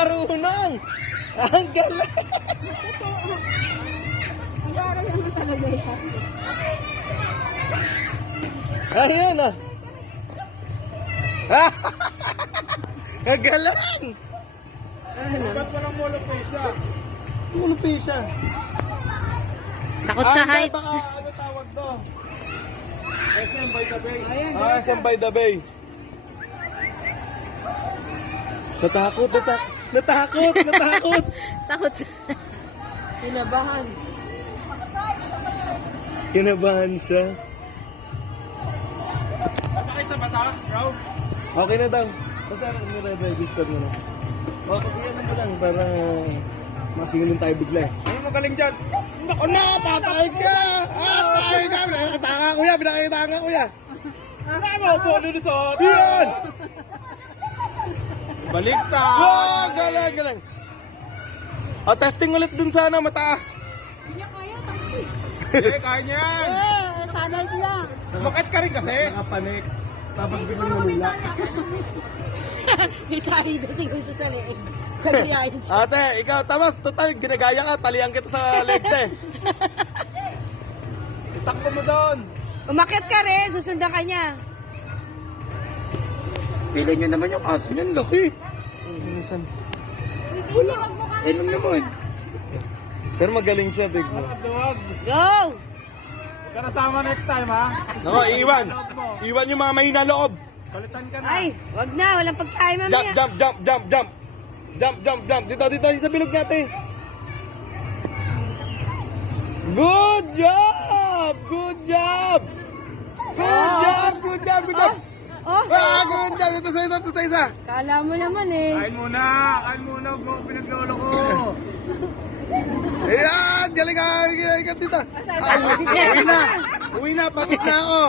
marunong! Ang galing! Nag-aaral lang na talaga yan. Ayan ah! Ang galing! Ba't walang molope siya? Mulupi siya. Takot sa heights. Baka ano tawag doon? SM by the Bay. SM by the Bay. Natakot. Takot sa... Kinabahan. Kinabahan siya. Nakita ba ito, bro? Okay na daw. Basta nire-register mo na. Okay na mo lang para masingin tayo bigla eh. Ano magaling dyan? Ako na! Patay ka! Patay ka! Pinakita ka kuya! Ano? Polo na sa Yan! Baliktad! Wow! Galing! O, testing ulit dun sana, mataas. Hindi niya kaya, takot eh. Kaya niyan! Sanay ko lang. Bakit ka rin kasi? Nakapanik. Tapos Siguro biglang kami nalula. May tayo daw siguro sa leeg. Kaliyain siya. Ate, ikaw, tapos, total, ginagaya ka, talihan kita sa leg eh. Itakbo mo doon! Umakyat ka rin, susundan ka niya. Pila nyo naman yung aso niyan, laki. Wala. Wag mo kasi. Inom naman. Pero magaling siya, tignan. Duwag! Go! Huwag ka nasama next time, ha? Nako, iwan. Iwan yung mga mahina loob. Balitan ka na. Ay, wag na, walang pagkain mamaya. Jump. Dito sa bilog natin. Good job. Oh. Good job. Oh, Good job. Ito sa isa. kala mo naman eh. Kain muna! Huwag mo pinaglolo ko! Ayan, galing ka dito. Uwi na, pagod na ako.